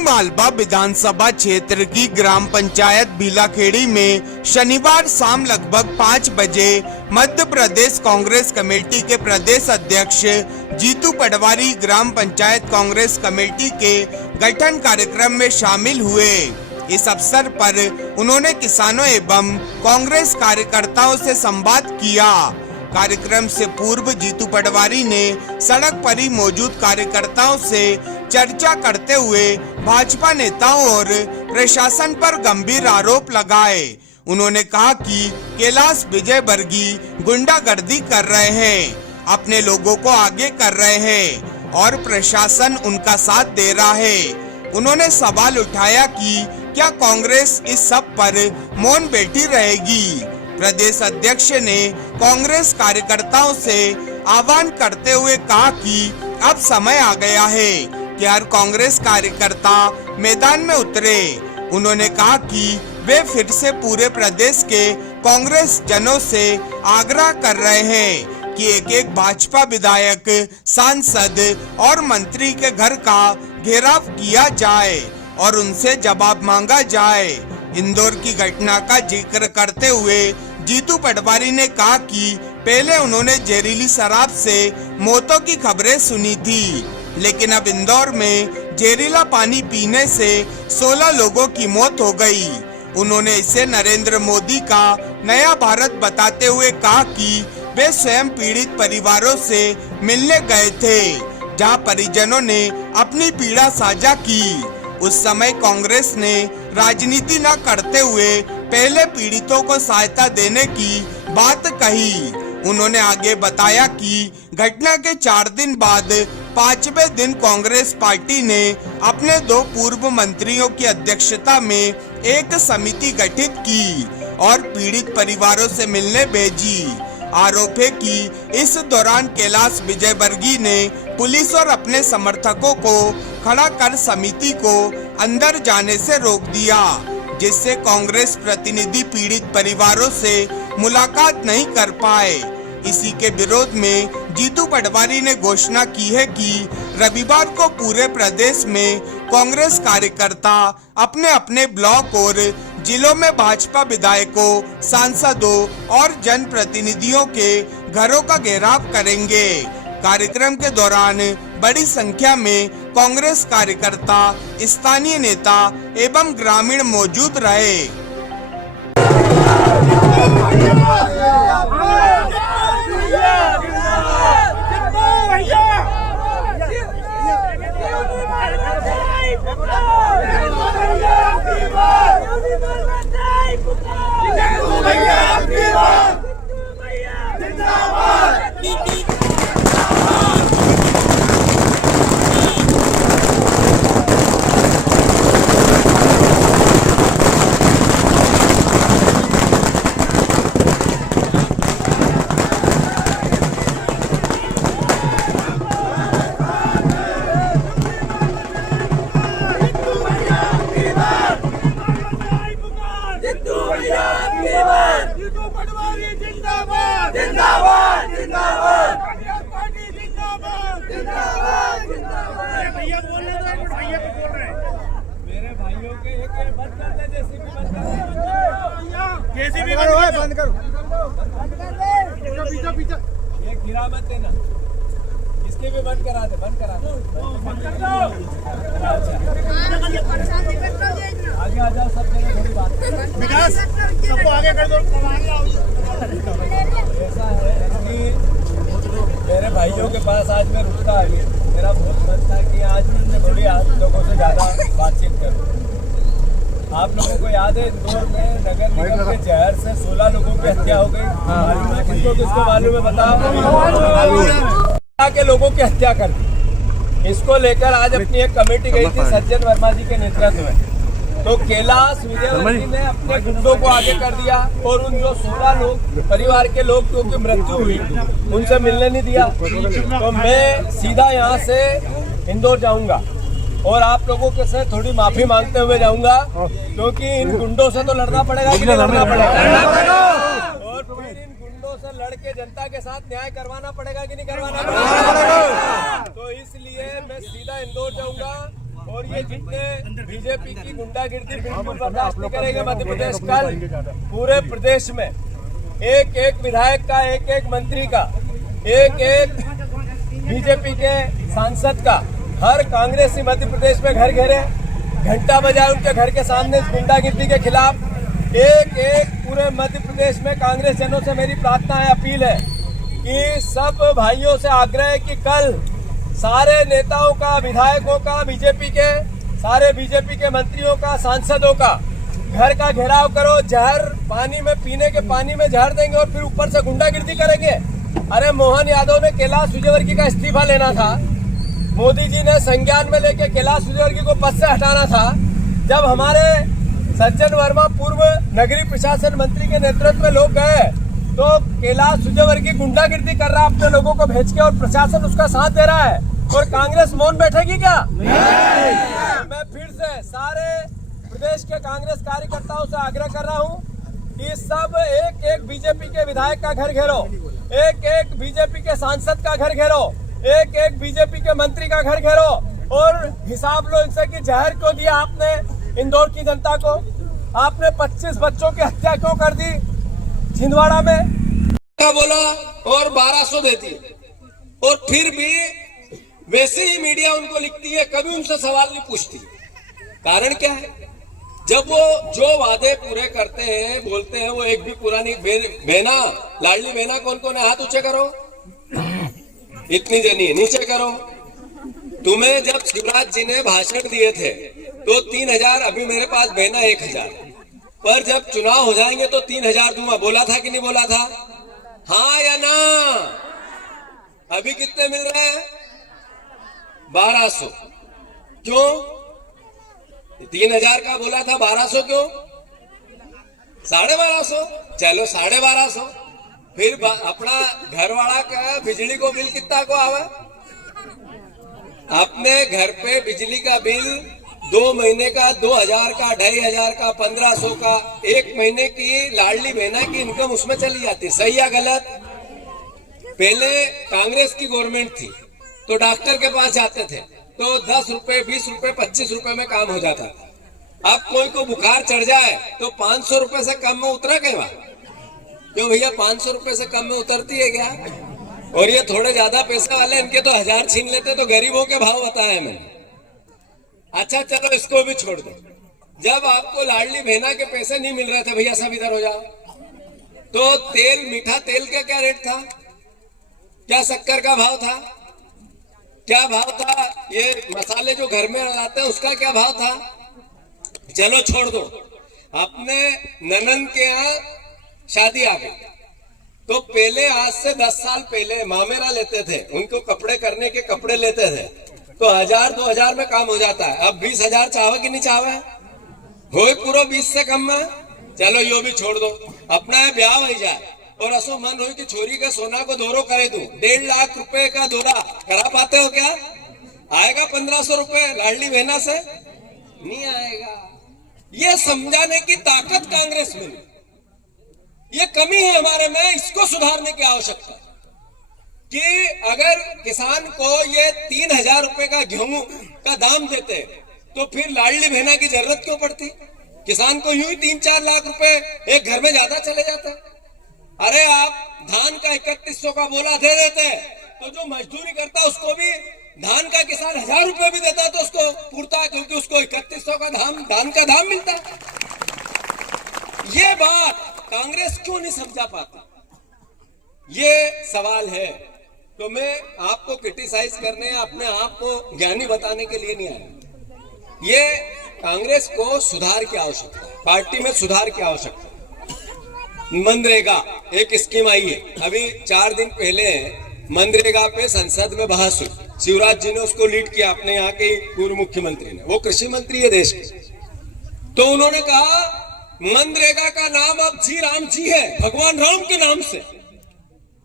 मालवा विधानसभा क्षेत्र की ग्राम पंचायत भीलाखेड़ी में शनिवार शाम लगभग 5 बजे मध्य प्रदेश कांग्रेस कमेटी के प्रदेश अध्यक्ष जीतू पटवारी ग्राम पंचायत कांग्रेस कमेटी के गठन कार्यक्रम में शामिल हुए। इस अवसर पर उन्होंने किसानों एवं कांग्रेस कार्यकर्ताओं से संवाद किया। कार्यक्रम से पूर्व जीतू पटवारी ने सड़क पर ही मौजूद कार्यकर्ताओं से चर्चा करते हुए भाजपा नेताओं और प्रशासन पर गंभीर आरोप लगाए। उन्होंने कहा कि कैलाश विजयवर्गीय गुंडागर्दी कर रहे हैं, अपने लोगों को आगे कर रहे हैं और प्रशासन उनका साथ दे रहा है। उन्होंने सवाल उठाया कि क्या कांग्रेस इस सब पर मौन बैठी रहेगी। प्रदेश अध्यक्ष ने कांग्रेस कार्यकर्ताओं से आह्वान करते हुए कहा कि अब समय आ गया है कि हर कांग्रेस कार्यकर्ता मैदान में उतरे। उन्होंने कहा कि वे फिर से पूरे प्रदेश के कांग्रेस जनों से आग्रह कर रहे हैं कि एक एक भाजपा विधायक, सांसद और मंत्री के घर का घेराव किया जाए और उनसे जवाब मांगा जाए। इंदौर की घटना का जिक्र करते हुए जीतू पटवारी ने कहा कि पहले उन्होंने जहरीली शराब से मौतों की खबरें सुनी थी, लेकिन अब इंदौर में जहरीला पानी पीने से 16 लोगों की मौत हो गई। उन्होंने इसे नरेंद्र मोदी का नया भारत बताते हुए कहा कि वे स्वयं पीड़ित परिवारों से मिलने गए थे, जहां परिजनों ने अपनी पीड़ा साझा की। उस समय कांग्रेस ने राजनीति न करते हुए पहले पीड़ितों को सहायता देने की बात कही। उन्होंने आगे बताया कि घटना के 4 दिन बाद 5वें दिन कांग्रेस पार्टी ने अपने 2 पूर्व मंत्रियों की अध्यक्षता में एक समिति गठित की और पीड़ित परिवारों से मिलने भेजी। आरोप है कि इस दौरान कैलाश विजयवर्गीय ने पुलिस और अपने समर्थकों को खड़ा कर समिति को अंदर जाने से रोक दिया, जिससे कांग्रेस प्रतिनिधि पीड़ित परिवारों से मुलाकात नहीं कर पाए। इसी के विरोध में जीतू पटवारी ने घोषणा की है कि रविवार को पूरे प्रदेश में कांग्रेस कार्यकर्ता अपने अपने ब्लॉक और जिलों में भाजपा विधायकों, सांसदों और जनप्रतिनिधियों के घरों का घेराव करेंगे। कार्यक्रम के दौरान बड़ी संख्या में कांग्रेस कार्यकर्ता, स्थानीय नेता एवं ग्रामीण मौजूद रहे। जिंदाबाद जिंदाबाद पार्टी जिंदाबाद जिंदाबाद जिंदाबाद। भैया बोल रहे थे, भैया को बोल रहे हैं। मेरे भाइयों के एक बंद कर दे, जेसीबी बंद कर दे, जेसीबी बंद करो, पीछे पीछे ये गिरा मत देना, इसके भी बंद करा दे, बंद करा दे, बंद कर दो। आगे आ जाओ, सब जगह थोड़ी बात विकास, सबको आगे कर दो। ऐसा है कि मेरे भाइयों के पास आज मैं रुकता आ गया। मेरा बहुत मन था कि आज मैं थोड़ी आप लोगों से ज़्यादा बातचीत करूं। आप लोगों को याद है इंदौर में नगर निगम के जहर से 16 लोगों की हत्या हो गई। मालूम है किसको किसको मालूम है बताओ। के लोगों की हत्या कर दी। इसको लेकर आज अपनी एक कमेटी गई थी सज्जन वर्मा जी के नेतृत्व में। तो कैलाश विजयवर्गीय ने अपने गुंडों को आगे कर दिया और उन जो 16 लोग परिवार के लोग क्योंकि मृत्यु हुई उनसे मिलने नहीं दिया। तो मैं सीधा यहाँ से इंदौर जाऊंगा और आप लोगों के से थोड़ी माफी मांगते हुए जाऊंगा, क्योंकि इन गुंडों से तो लड़ना पड़ेगा कि नहीं लड़ना पड़ेगा, और फिर इन गुंडों से लड़के जनता के साथ न्याय करवाना पड़ेगा कि नहीं करवाना पड़ेगा। तो इसलिए मैं सीधा इंदौर जाऊंगा और ये जितने बीजेपी की गुंडागिर्दी बिल्कुल बर्दाश्त नहीं करेंगे मध्य प्रदेश। कल पूरे प्रदेश में एक एक विधायक का, एक एक मंत्री का, एक एक बीजेपी के सांसद का हर कांग्रेसी मध्य प्रदेश में घर घेरे, घंटा बजाए उनके घर के सामने इस गुंडागिर्दी के खिलाफ। एक एक पूरे मध्य प्रदेश में कांग्रेस जनों से मेरी प्रार्थना है, अपील है कि सब भाइयों से आग्रह है कि कल सारे नेताओं का, विधायकों का, बीजेपी के सारे बीजेपी के मंत्रियों का, सांसदों का घर का घेराव करो। जहर पानी में, पीने के पानी में जहर देंगे और फिर ऊपर से गुंडागिर्दी करेंगे। अरे मोहन यादव ने कैलाश विजयवर्गीय का इस्तीफा लेना था, मोदी जी ने संज्ञान में लेके कैलाश विजयवर्गीय को पद से हटाना था। जब हमारे सज्जन वर्मा पूर्व नगरीय प्रशासन मंत्री के नेतृत्व में लोग गए तो कैलाश विजयवर्गीय गुंडागिर्दी कर रहा है अपने लोगों को भेज के, और प्रशासन उसका साथ दे रहा है, और कांग्रेस मौन बैठेगी क्या? नहीं। मैं फिर से सारे प्रदेश के कांग्रेस कार्यकर्ताओं से आग्रह कर रहा हूं कि सब एक एक बीजेपी के विधायक का घर घेरो, एक एक बीजेपी के सांसद का घर घेरो, एक एक बीजेपी के मंत्री का घर घेरो और हिसाब लो इनसे कि जहर क्यों दिया आपने इंदौर की जनता को। आपने 25 बच्चों की हत्या क्यों कर दी छिंदवाड़ा में? बोला और 1200 देती है, और फिर भी वैसे ही मीडिया उनको लिखती है, कभी उनसे सवाल नहीं पूछती। कारण क्या है? जब वो जो वादे पूरे करते हैं, बोलते हैं, वो एक भी पूरा नहीं। बहना, लाडली बहना कौन कौन है? हाथ ऊंचे करो। इतनी जनी नीचे करो। तुम्हें जब शिवराज जी ने भाषण दिए थे तो 3000, अभी मेरे पास बहना 1000, पर जब चुनाव हो जाएंगे तो 3000 दूंगा। बोला था कि नहीं बोला था? हाँ या ना? अभी कितने मिल रहे हैं? 1200। क्यों? 3000 का बोला था, 1200 क्यों? 1250। चलो 1250। फिर अपना घरवाला का बिजली को बिल कितना को आवा? अपने घर पे बिजली का बिल 2 महीने का 2000 का, 2500 का, 1500 का, एक महीने की लाडली बहना की इनकम उसमें चली जाती। सही या गलत? पहले कांग्रेस की गवर्नमेंट थी तो डॉक्टर के पास जाते थे तो 10 रुपए, 20 रुपए, 25 रुपए में काम हो जाता था। अब कोई को बुखार चढ़ जाए तो 500 रुपए से कम में उतरा क्या? क्यों भैया? 500 रुपए से कम में उतरती है क्या? और ये थोड़े ज्यादा पैसे वाले, इनके तो 1000 छीन लेते। तो गरीबों के भाव बताए मैंने। अच्छा चलो इसको भी छोड़ दो। जब आपको लाडली बहना के पैसे नहीं मिल रहे थे, भैया सब इधर हो जाओ, तो तेल, मीठा तेल का क्या रेट था? क्या शक्कर का भाव था? क्या भाव था? ये मसाले जो घर में लाते हैं उसका क्या भाव था? चलो छोड़ दो। अपने ननन के यहाँ शादी आ गई तो पहले, आज से 10 साल पहले मामेरा लेते थे, उनको कपड़े करने के कपड़े लेते थे तो 1000-2000 में काम हो जाता है। अब 20,000 चाहे कि नहीं चाहे? हो पूरा 20 से कम में। चलो यो भी छोड़ दो। अपना ब्याह हो जाए और असो मन हो कि छोरी के सोना को दोरो करे दूं, 1.5 लाख रुपए का दोरा करा पाते हो क्या? आएगा 1500 रुपए लाडली बहना से? नहीं आएगा। ये समझाने की ताकत कांग्रेस में, ये कमी है हमारे में। इसको सुधारने की आवश्यकता कि अगर किसान को ये 3000 रुपए का गेहूं का दाम देते तो फिर लाडली बहना की जरूरत क्यों पड़ती? किसान को यूं ही 3-4 लाख रुपए एक घर में ज्यादा चले जाते। अरे आप धान का 3100 का बोला दे देते तो जो मजदूरी करता उसको भी धान का किसान 1000 रुपए भी देता तो उसको पूरता, क्योंकि उसको 3100 का धान का दाम मिलता। ये बात कांग्रेस क्यों नहीं समझा पाती? ये सवाल है। तो मैं आपको क्रिटिसाइज करने, अपने आप को ज्ञानी बताने के लिए नहीं आया। ये कांग्रेस को सुधार की आवश्यकता है, पार्टी में सुधार की आवश्यकता है। मनरेगा एक स्कीम आई है, अभी 4 दिन पहले मनरेगा पे संसद में बहस हुई। शिवराज जी ने उसको लीड किया, अपने यहाँ के पूर्व मुख्यमंत्री ने, वो कृषि मंत्री है देश के। तो उन्होंने कहा मनरेगा का नाम अब जी राम जी है, भगवान राम के नाम से।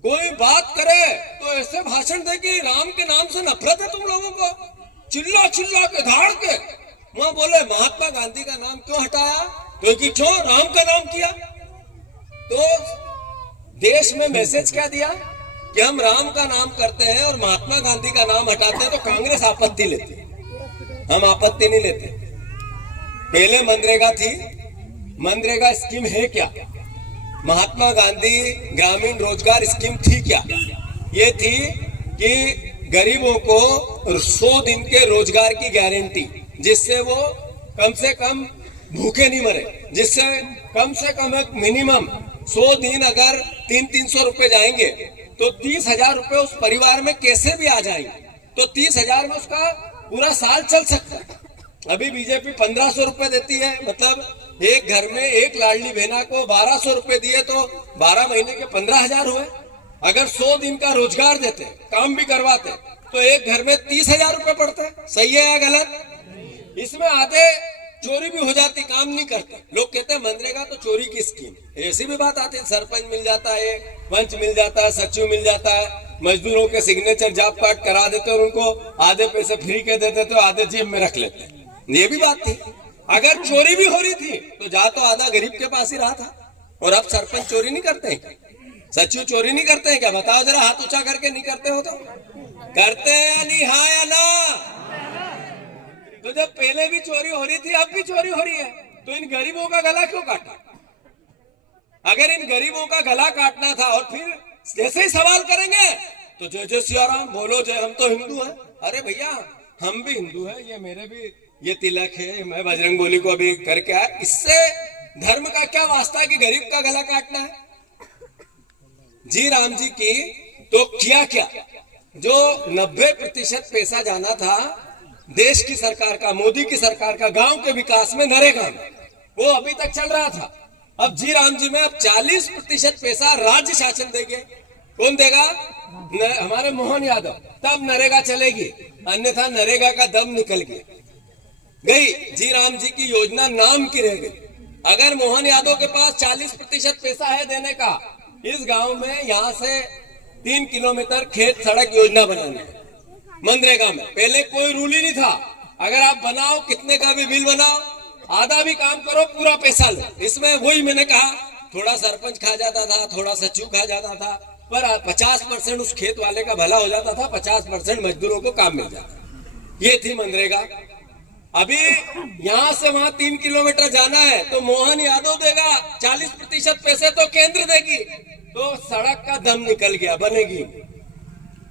कोई बात करे तो ऐसे भाषण दे कि राम के नाम से नफरत है तुम लोगों को, चिल्ला चिल्ला के धाड़ के। वहां बोले महात्मा गांधी का नाम क्यों हटाया? क्योंकि क्यों राम का नाम किया? तो देश में मैसेज क्या दिया कि हम राम का नाम करते हैं और महात्मा गांधी का नाम हटाते हैं तो कांग्रेस आपत्ति लेती है। हम आपत्ति नहीं लेते। पहले मनरेगा थी, मनरेगा स्कीम है क्या? महात्मा गांधी ग्रामीण रोजगार स्कीम थी क्या? ये थी कि गरीबों को 100 दिन के रोजगार की गारंटी, जिससे वो कम से कम भूखे नहीं मरे, जिससे कम से कम एक मिनिमम 100 दिन अगर 300-300 रुपए जाएंगे तो 30,000 रुपए उस परिवार में कैसे भी आ जाएंगे, तो 30,000 में उसका पूरा साल चल सकता है। अभी बीजेपी 1,500 रुपए देती है, मतलब एक घर में एक लाडली बहना को 1,200 रुपए दिए तो 12 महीने के 15,000 हुए। अगर 100 दिन का रोजगार देते, काम भी करवाते, तो एक घर में 30,000 रुपए पड़ते। सही है या गलत? इसमें आधे चोरी भी हो जाती, काम नहीं करते। लोग कहते हैं मनरेगा तो चोरी की स्कीम, ऐसी भी बात आती है। सरपंच मिल जाता है, पंच मिल जाता है, सचिव मिल जाता है, मजदूरों के सिग्नेचर जॉब कार्ड करा देते और उनको आधे पैसे फ्री के देते तो आधे जेब में रख लेते। ये भी बात थी। अगर चोरी भी हो रही थी तो जा तो आधा गरीब के पास ही रहा था। और अब सरपंच चोरी नहीं करते हैं क्या? सचिव चोरी नहीं करते हैं क्या? बताओ जरा, हाथ ऊंचा करके। नहीं करते हो तो करते हैं या नहीं? हाँ या ना? तो जब पहले भी चोरी हो रही थी, अब भी चोरी हो रही है, तो इन गरीबों का गला क्यों काटा? अगर इन गरीबों का गला काटना था और फिर जैसे ही सवाल करेंगे तो जय जय सियाराम बोलो, जय हम तो हिंदू हैं। अरे भैया, हम भी हिंदू हैं, ये मेरे भी ये तिलक है, मैं बजरंगबली को अभी करके आया। इससे धर्म का क्या वास्ता है कि गरीब का गला काटना है? जी राम जी की तो किया क्या? जो 90% पैसा जाना था देश की सरकार का, मोदी की सरकार का, गांव के विकास में, नरेगा में, वो अभी तक चल रहा था। अब जी राम जी में अब 40% पैसा राज्य शासन देंगे। कौन देगा? हमारे मोहन यादव। तब नरेगा चलेगी, अन्यथा नरेगा का दम निकल गई। जी राम जी की योजना नाम की रह गई। अगर मोहन यादव के पास 40% पैसा है देने का, इस गांव में यहां से 3 किलोमीटर खेत सड़क योजना बनानी है मनरेगा में। पहले कोई रूल ही नहीं था, अगर आप बनाओ, कितने का भी बिल बनाओ, आधा भी काम करो, पूरा पैसा लो। इसमें वही मैंने कहा, थोड़ा सरपंच खा जाता था, थोड़ा सचिव खा जाता था, पर 50% उस खेत वाले का भला हो जाता था, 50% मजदूरों को काम मिल जाता। ये थी मनरेगा। अभी यहां से वहां 3 किलोमीटर जाना है तो मोहन यादव देगा 40% पैसे, तो केंद्र देगी, तो सड़क का दम निकल गया, बनेगी।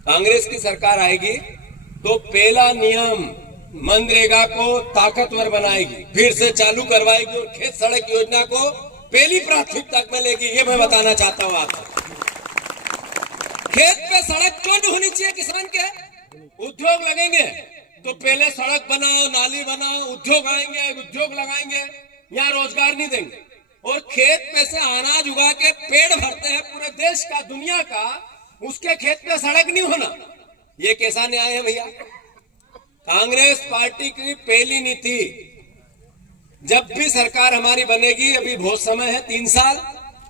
कांग्रेस की सरकार आएगी तो पहला नियम मनरेगा को ताकतवर बनाएगी, फिर से चालू करवाएगी और खेत सड़क योजना को पहली प्राथमिकता में लेगी। ये मैं बताना चाहता हूँ आपको। खेत पे सड़क क्यों नहीं होनी चाहिए? किसान के उद्योग लगेंगे तो पहले सड़क बनाओ, नाली बनाओ, उद्योग आएंगे, उद्योग लगाएंगे, यहाँ रोजगार नहीं देंगे। और खेत पे से अनाज उगा के पेड़ भरते हैं पूरे देश का, दुनिया का, उसके खेत पे सड़क नहीं होना, ये कैसा न्याय है भैया? कांग्रेस पार्टी की पहली नीति, जब भी सरकार हमारी बनेगी, अभी बहुत समय है, 3 साल,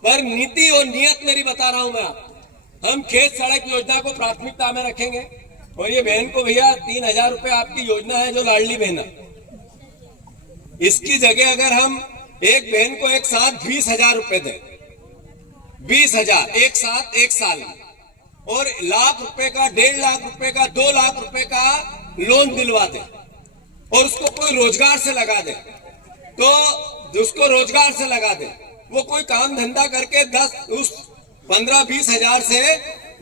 पर नीति और नियत मेरी बता रहा हूं मैं आपको। हम खेत सड़क योजना को प्राथमिकता में रखेंगे। और ये बहन को भैया 3,000 रुपए आपकी योजना है जो लाडली बहना, इसकी जगह अगर हम एक बहन को एक साथ 20,000 रुपए दें, 20,000 एक साथ एक साल में, और लाख रुपए का, 1.5 लाख रुपए का, 2 लाख रुपए का लोन दिलवा दे और उसको कोई रोजगार से लगा दे, तो उसको रोजगार से लगा दे, वो कोई काम धंधा करके 15-20 हजार से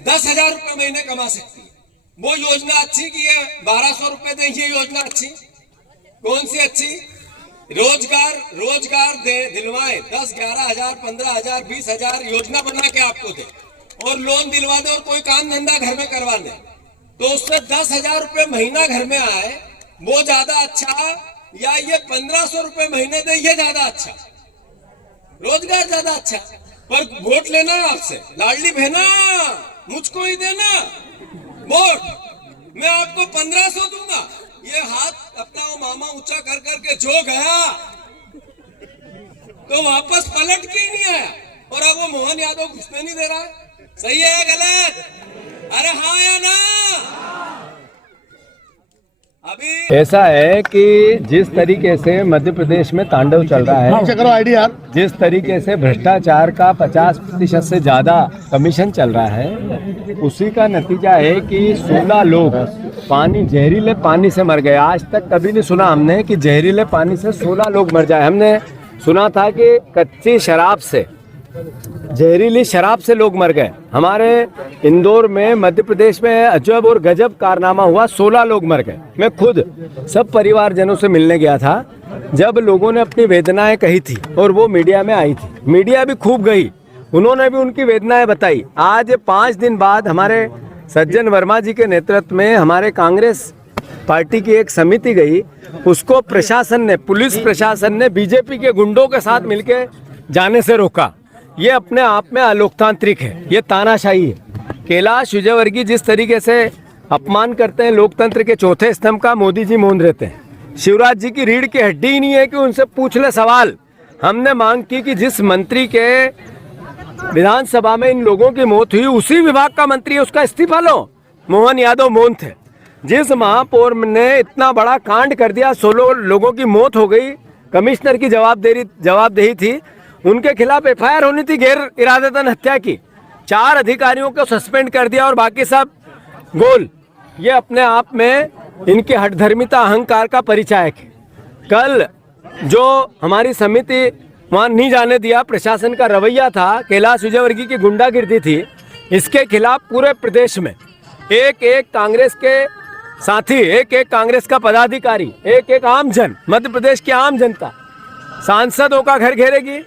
10,000 रुपए महीने कमा सकती है। वो योजना अच्छी की है। 1,200 रुपए दे, ये योजना अच्छी? कौन सी अच्छी? रोजगार दे, दिलवाए, 10, 11 हजार, 15 हजार, 20 हजार योजना बना के आपको दे और लोन दिलवा दे और कोई काम धंधा घर में करवा दे, तो उससे 10,000 रुपए महीना घर में आए, वो ज्यादा अच्छा या ये 1,500 रुपए महीने दे, ये ज्यादा अच्छा? रोजगार ज्यादा अच्छा। पर वोट लेना आपसे, लाडली बहना मुझको ही देना वोट, मैं आपको 1,500 दूंगा। ये हाथ अपना वो मामा ऊंचा कर करके जो गया तो वापस पलट के ही नहीं आया, और अब वो मोहन यादव घुसने नहीं दे रहा है। सही है या गलत? अरे हाँ या ना? अभी ऐसा है कि जिस तरीके से मध्य प्रदेश में तांडव चल रहा है, जिस तरीके से भ्रष्टाचार का 50% से ज्यादा कमीशन चल रहा है, उसी का नतीजा है कि 16 लोग जहरीले पानी से मर गए। आज तक कभी नहीं सुना हमने कि जहरीले पानी से 16 लोग मर जाए। हमने सुना था कि कच्ची शराब से, जहरीली शराब से लोग मर गए। हमारे इंदौर में, मध्य प्रदेश में अजब और गजब कारनामा हुआ, 16 लोग मर गए। मैं खुद सब परिवारजनों से मिलने गया था जब लोगों ने अपनी वेदनाएं कही थी और वो मीडिया में आई थी। मीडिया भी खूब गई, उन्होंने भी उनकी वेदनाएं बताई। आज 5 दिन बाद हमारे सज्जन वर्मा जी के नेतृत्व में हमारे कांग्रेस पार्टी की एक समिति गई, उसको प्रशासन ने, पुलिस प्रशासन ने बीजेपी के गुंडों के साथ मिलकर जाने से रोका। ये अपने आप में अलोकतांत्रिक है, ये तानाशाही है। कैलाश विजयवर्गीय जिस तरीके से अपमान करते हैं लोकतंत्र के चौथे स्तंभ का, मोदी जी मौन रहते हैं। शिवराज जी की रीढ़ की हड्डी ही नहीं है कि उनसे पूछ ले सवाल। हमने मांग की कि जिस मंत्री के विधानसभा में इन लोगों की मौत हुई, उसी विभाग का मंत्री है, उसका इस्तीफा लो। मोहन यादव मौन थे। जिस महापौर ने इतना बड़ा कांड कर दिया, 16 लोगों की मौत हो गई, कमिश्नर की जवाबदेही थी, उनके खिलाफ एफआईआर होनी थी गैर इरादतन हत्या की। 4 अधिकारियों को सस्पेंड कर दिया और बाकी सब गोल। ये अपने आप में इनकी हठधर्मिता, अहंकार का परिचायक है। कल जो हमारी समिति वहाँ नहीं जाने दिया, प्रशासन का रवैया था, कैलाश विजयवर्गीय की गुंडागिर्दी थी, इसके खिलाफ पूरे प्रदेश में एक एक कांग्रेस के साथी, एक एक कांग्रेस का पदाधिकारी, एक एक आम जन, मध्य प्रदेश की आम जनता सांसदों का घर घेरेगी,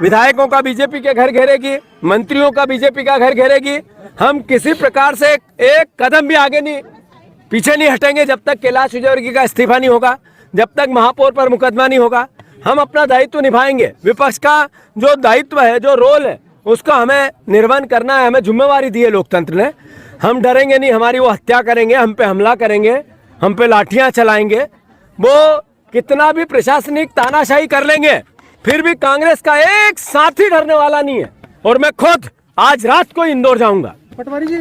विधायकों का बीजेपी के घर घेरेगी, मंत्रियों का बीजेपी का घर घेरेगी। हम किसी प्रकार से एक कदम भी आगे नहीं, पीछे नहीं हटेंगे जब तक कैलाश विजयवर्गीय का इस्तीफा नहीं होगा, जब तक महापौर पर मुकदमा नहीं होगा। हम अपना दायित्व निभाएंगे। विपक्ष का जो दायित्व है, जो रोल है, उसका हमें निर्वहन करना है। हमें जिम्मेवारी दी है लोकतंत्र ने। हम डरेंगे नहीं, हमारी वो हत्या करेंगे, हम पे हमला करेंगे, हम पे लाठियां चलाएंगे, वो कितना भी प्रशासनिक तानाशाही कर लेंगे, फिर भी कांग्रेस का एक साथी डरने वाला नहीं है। और मैं खुद आज रात को इंदौर जाऊंगा। पटवारी जी